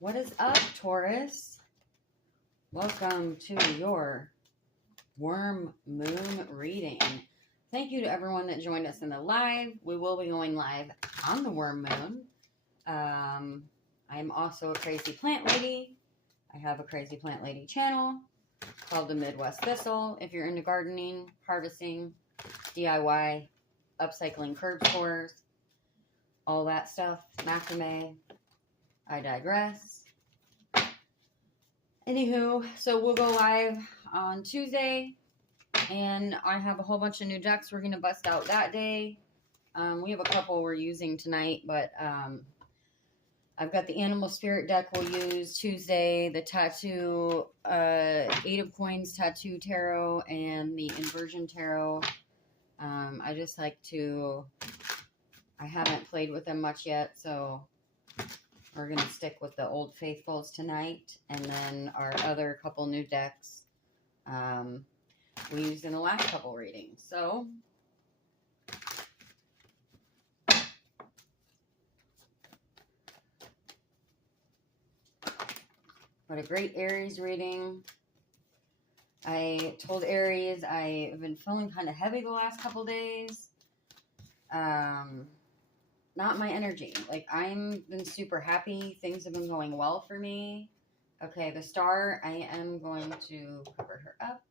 What is up, Taurus? Welcome to your Worm Moon reading. Thank you to everyone that joined us in the live. We will be going live on the Worm Moon. I'm also a crazy plant lady. I have a crazy plant lady channel called the Midwest Thistle. If you're into gardening, harvesting, DIY, upcycling curb stores, all that stuff, macrame, I digress. Anywho, so we'll go live on Tuesday, and I have a whole bunch of new decks we're going to bust out that day. We have a couple we're using tonight, but I've got the Animal Spirit deck we'll use Tuesday, the Tattoo, Eight of Coins Tattoo Tarot, and the Inversion Tarot. I just like to, I haven't played with them much yet, so we're going to stick with the Old Faithfuls tonight, and then our other couple new decks we used in the last couple readings. So, what a great Aries reading. I told Aries I've been feeling kind of heavy the last couple days. Not my energy. Like, I'm been super happy. Things have been going well for me. Okay, the star, I am going to cover her up.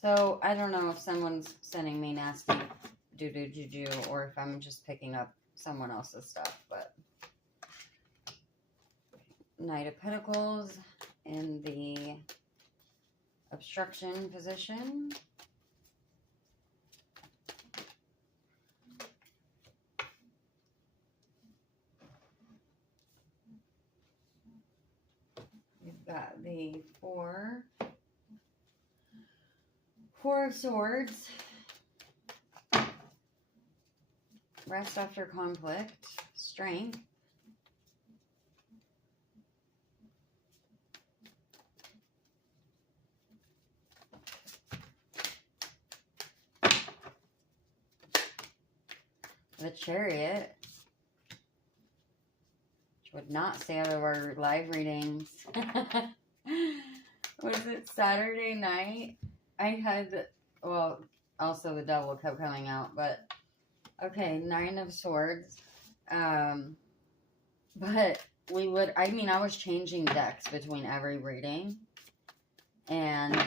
So I don't know if someone's sending me nasty doo-doo juju or if I'm just picking up someone else's stuff, but Knight of Pentacles in the obstruction position. We've got the Four of Swords. Rest after conflict. Strength. The Chariot, which would not stay out of our live readings. Was it Saturday night? I had, well, also the Devil kept coming out, but okay, Nine of Swords. But we would, I mean, I was changing decks between every reading, and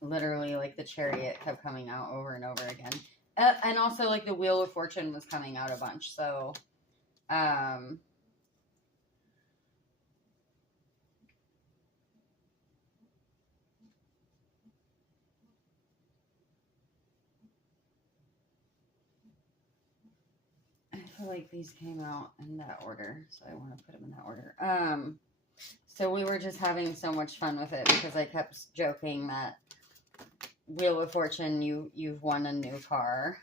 literally, like, the Chariot kept coming out over and over again. And also, like, the Wheel of Fortune was coming out a bunch, so, I feel like these came out in that order, so I want to put them in that order. So we were just having so much fun with it because I kept joking that Wheel of Fortune, you've won a new car.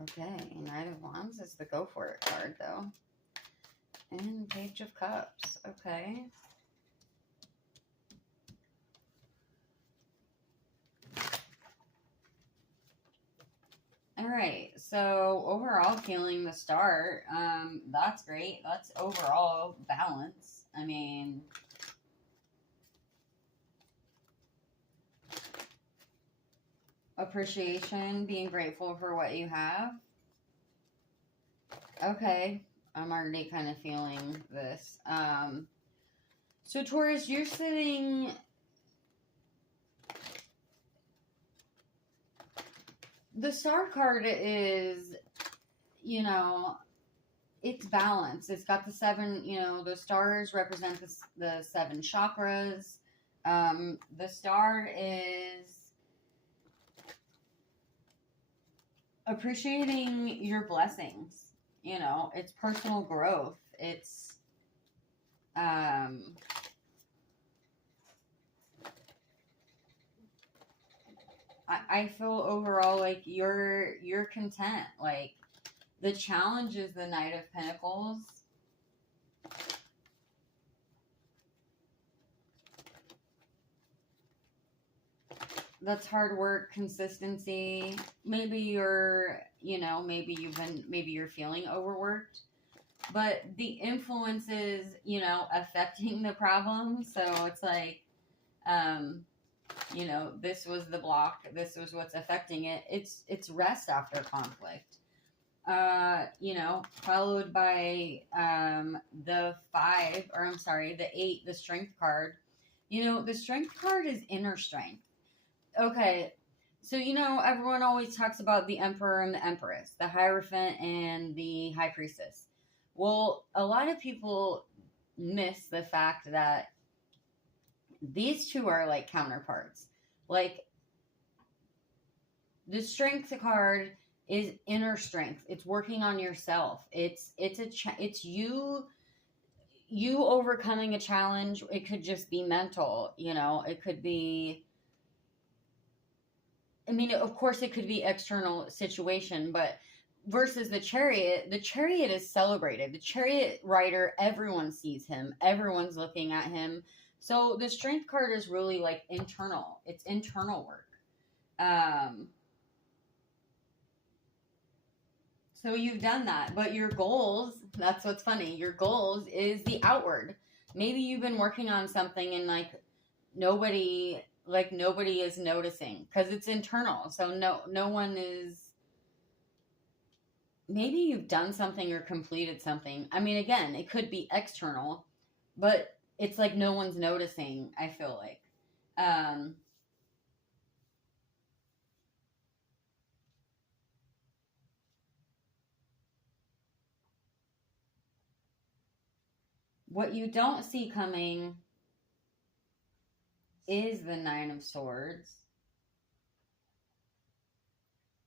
Okay, Knight of Wands is the go for it card, though. And Page of Cups. Okay. All right. So overall, feeling the start. That's great. That's overall balance. I mean, appreciation, being grateful for what you have. Okay. I'm already kind of feeling this. So Taurus, you're sitting, the star card is, you know, it's balance. It's got the seven, you know, the stars represent the seven chakras. The star is appreciating your blessings. You know, it's personal growth. It's, I feel overall like you're content. Like, the challenge is the Knight of Pentacles. That's hard work, consistency. Maybe you're, you know, maybe you're feeling overworked, but the influence is, you know, affecting the problem. So it's like, um, you know, this was the block. This was what's affecting it. It's rest after conflict. You know, followed by the 5, or I'm sorry, the 8, the strength card. You know, the strength card is inner strength. Okay, so you know, everyone always talks about the Emperor and the Empress, the Hierophant and the High Priestess. Well, a lot of people miss the fact that these two are like counterparts. Like the strength card is inner strength. It's working on yourself. It's you overcoming a challenge. It could just be mental, you know. It could be, I mean, of course it could be external situation, but versus the Chariot is celebrated. The Chariot rider, everyone sees him. Everyone's looking at him. So the strength card is really like internal. It's internal work. So you've done that, but your goals, that's what's funny. Your goals is the outward. Maybe you've been working on something and nobody is noticing because it's internal. So no one is, maybe you've done something or completed something. I mean, again, it could be external, but it's like no one's noticing, I feel like. What you don't see coming is the 9 of Swords.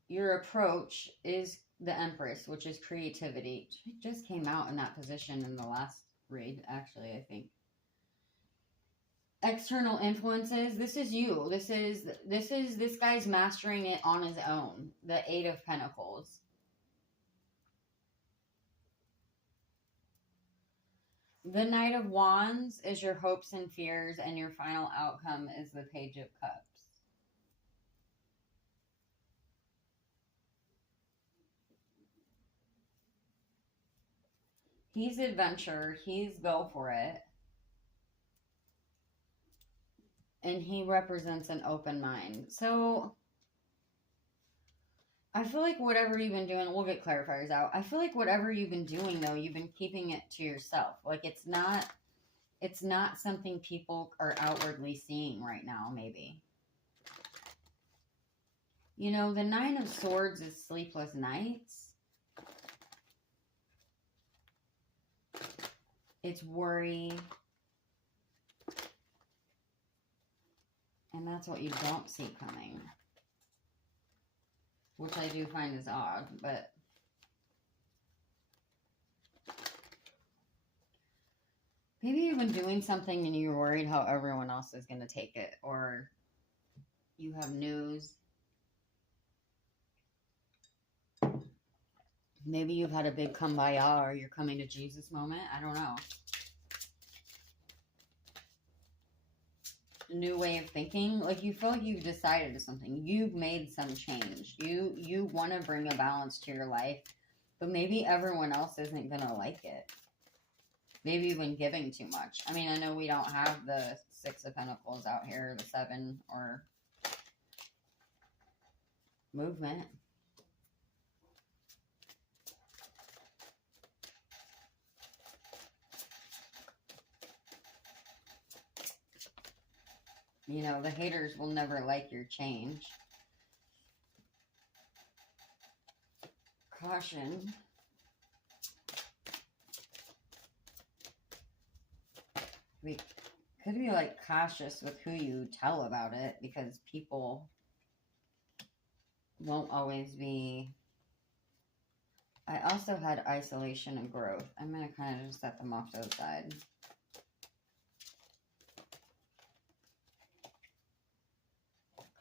Your approach is the Empress, which is creativity. She just came out in that position in the last read, actually, I think. External influences. This is you. This guy's mastering it on his own. The 8 of Pentacles. The Knight of Wands is your hopes and fears, and your final outcome is the Page of Cups. He's adventure. He's go for it. And he represents an open mind. So I feel like whatever you've been doing, we'll get clarifiers out. I feel like whatever you've been doing, though, you've been keeping it to yourself. Like it's not something people are outwardly seeing right now, maybe. You know, the 9 of Swords is sleepless nights. It's worry. And that's what you don't see coming. Which I do find is odd, but maybe you've been doing something and you're worried how everyone else is going to take it, or you have news. Maybe you've had a big kumbaya or you're coming to Jesus moment. I don't know. New way of thinking. Like you feel like you've decided something. You've made some change. You want to bring a balance to your life, but maybe everyone else isn't going to like it. Maybe you've been giving too much. I mean, I know we don't have the 6 of Pentacles out here, the 7 or movement. You know, the haters will never like your change. Caution. We could be like cautious with who you tell about it because people won't always be. I also had isolation and growth. I'm going to kind of just set them off to the side.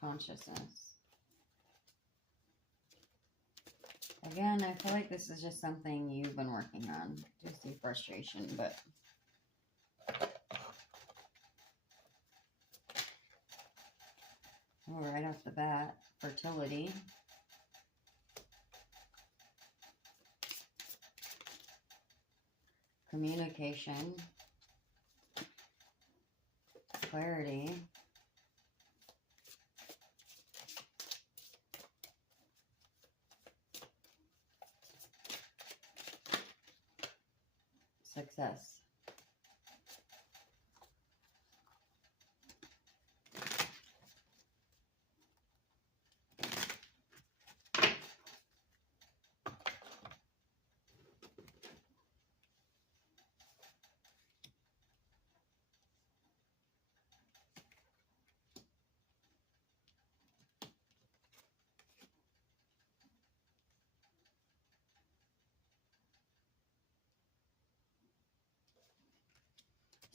Consciousness. Again, I feel like this is just something you've been working on. Just the frustration, but Oh, right off the bat, fertility. Communication. Clarity. Success.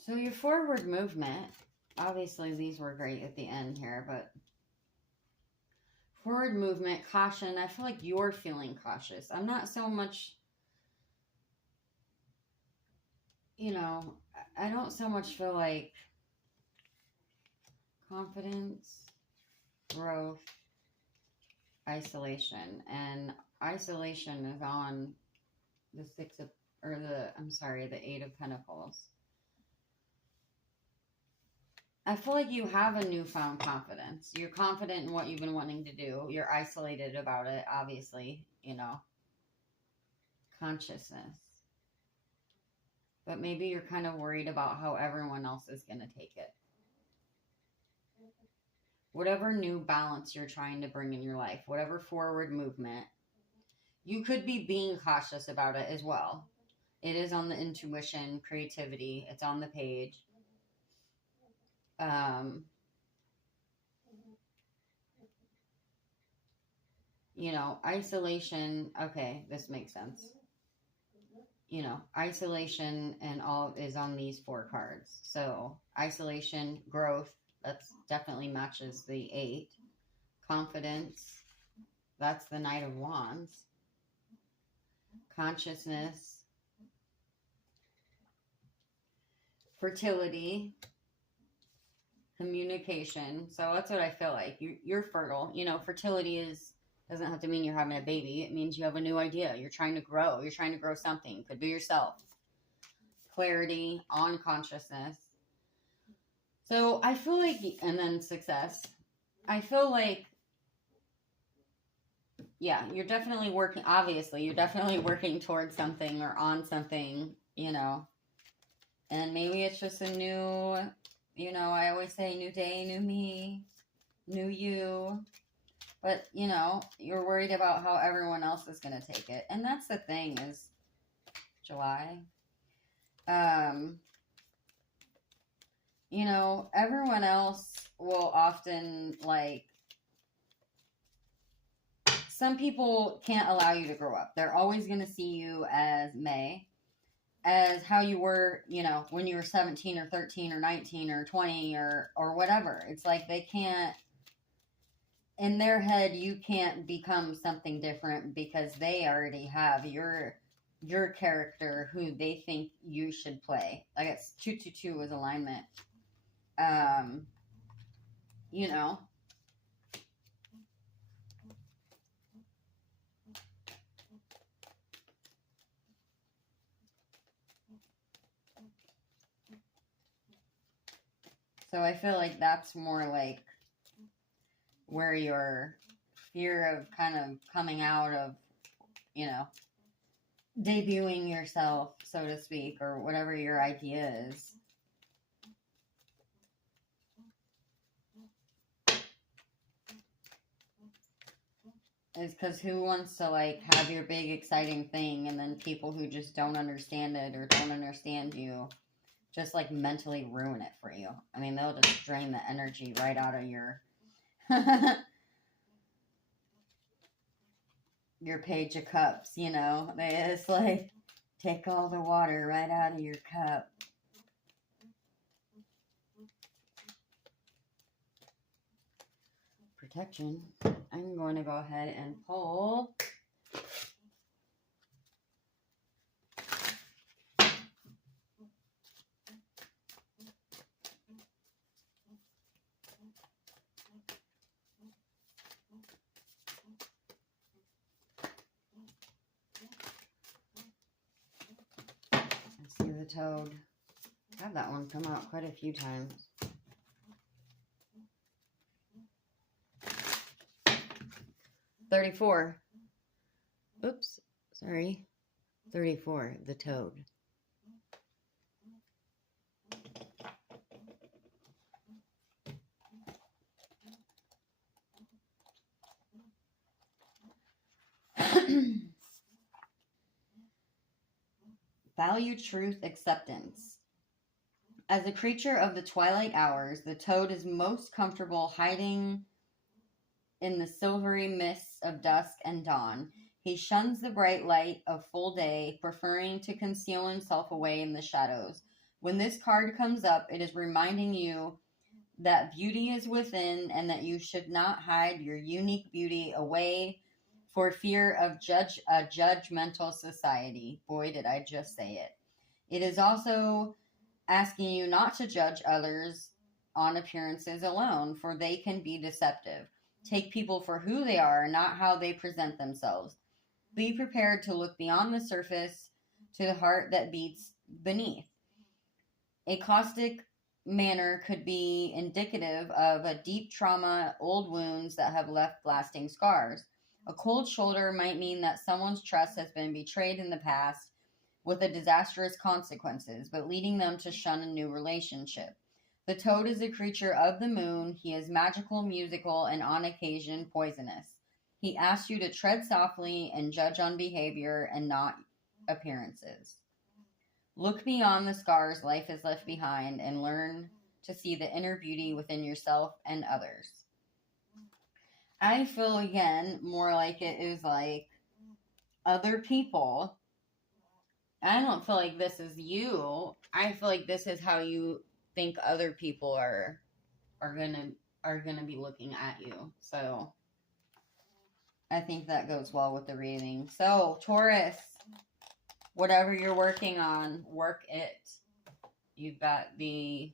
So your forward movement, obviously these were great at the end here, but forward movement, caution. I feel like you're feeling cautious. I'm not so much, you know, I don't so much feel like confidence, growth, isolation. And isolation is on the the 8 of Pentacles. I feel like you have a newfound confidence. You're confident in what you've been wanting to do. You're isolated about it, obviously, you know. Consciousness. But maybe you're kind of worried about how everyone else is going to take it. Whatever new balance you're trying to bring in your life, whatever forward movement, you could be being cautious about it as well. It is on the intuition, creativity. It's on the page. You know, isolation. Okay, this makes sense. You know, isolation and all is on these 4 cards. So isolation, growth, that's definitely matches the 8. Confidence, that's the Knight of Wands. Consciousness, fertility, communication. So that's what I feel like. You're fertile. You know, fertility doesn't have to mean you're having a baby. It means you have a new idea. You're trying to grow. You're trying to grow something. Could be yourself. Clarity, on consciousness. So I feel like, and then success. I feel like, yeah, you're definitely working, obviously, you're definitely working towards something or on something, you know. And maybe it's just a new, you know, I always say new day, new me, new you. But, you know, you're worried about how everyone else is going to take it. And that's the thing is July. You know, everyone else will often, like, some people can't allow you to grow up. They're always going to see you as May, as how you were, you know, when you were 17 or 13 or 19 or 20 or whatever. It's like they can't, in their head, you can't become something different because they already have your character who they think you should play. Like it's 222 was alignment. You know. So I feel like that's more like where your fear of kind of coming out of, you know, debuting yourself, so to speak, or whatever your idea is. Is because who wants to, like, have your big, exciting thing, and then people who just don't understand it or don't understand you just, like, mentally ruin it for you. I mean, they'll just drain the energy right out of your... your Page of Cups, you know? They just, like, take all the water right out of your cup. Protection. I'm going to go ahead and pull the Toad. I've had that one come out quite a few times. $34. Oops, sorry. 34, the Toad. Value, truth, acceptance. As a creature of the twilight hours, the Toad is most comfortable hiding in the silvery mists of dusk and dawn. He shuns the bright light of full day, preferring to conceal himself away in the shadows. When this card comes up, it is reminding you that beauty is within and that you should not hide your unique beauty away for fear of a judgmental society. Boy, did I just say it. It is also asking you not to judge others on appearances alone, for they can be deceptive. Take people for who they are, not how they present themselves. Be prepared to look beyond the surface to the heart that beats beneath. A caustic manner could be indicative of a deep trauma, old wounds that have left lasting scars. A cold shoulder might mean that someone's trust has been betrayed in the past with a disastrous consequences, but leading them to shun a new relationship. The Toad is a creature of the moon. He is magical, musical, and on occasion poisonous. He asks you to tread softly and judge on behavior and not appearances. Look beyond the scars life has left behind and learn to see the inner beauty within yourself and others. I feel, again, more like it is like other people. I don't feel like this is you. I feel like this is how you think other people are gonna be looking at you. So I think that goes well with the reading. So Taurus, whatever you're working on, work it. You've got the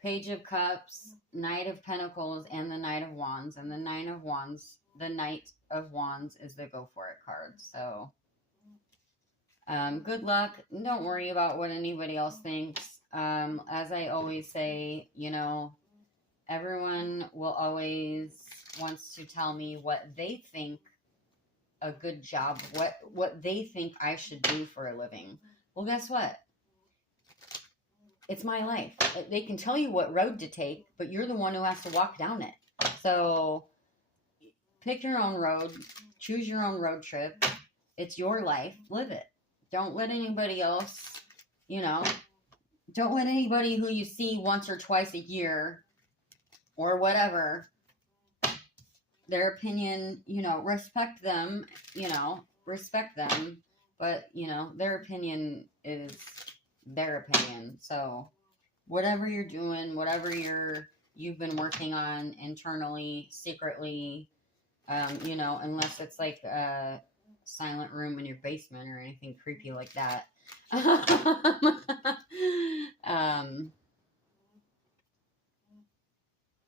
Page of Cups, Knight of Pentacles, and the Knight of Wands. And the Knight of Wands is the go for it card. So good luck. Don't worry about what anybody else thinks. As I always say, you know, everyone will always wants to tell me what they think a good job, what they think I should do for a living. Well, guess what? It's my life. They can tell you what road to take, but you're the one who has to walk down it. So pick your own road, choose your own road trip. It's your life. Live it. Don't let anybody else, don't let anybody who you see once or twice a year or whatever, their opinion, respect them, but, their opinion is their opinion. So whatever you're doing, whatever you've been working on internally, secretly, unless it's like a silent room in your basement or anything creepy like that.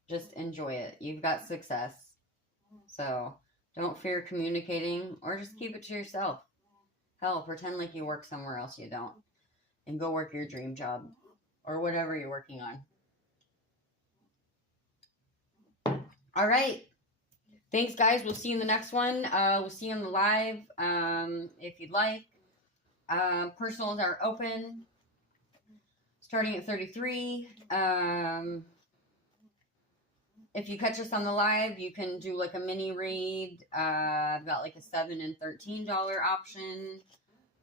Just enjoy it. You've got success. So don't fear communicating, or just keep it to yourself. Hell, pretend like you work somewhere else you don't. And go work your dream job or whatever you're working on. All right. Thanks, guys. We'll see you in the next one. We'll see you in the live if you'd like. Personals are open starting at $33. If you catch us on the live, you can do like a mini read. I've got like a $7 and $13 option.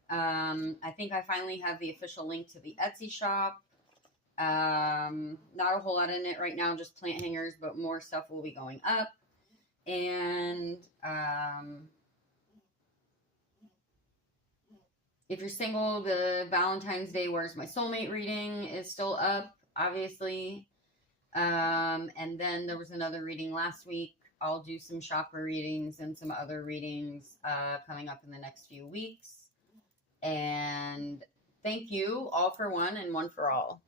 I think I finally have the official link to the Etsy shop. Not a whole lot in it right now, just plant hangers, but more stuff will be going up. And if you're single, the Valentine's Day Where's My Soulmate reading is still up, obviously. And then there was another reading last week. I'll do some chakra readings and some other readings coming up in the next few weeks. And thank you all for one and one for all.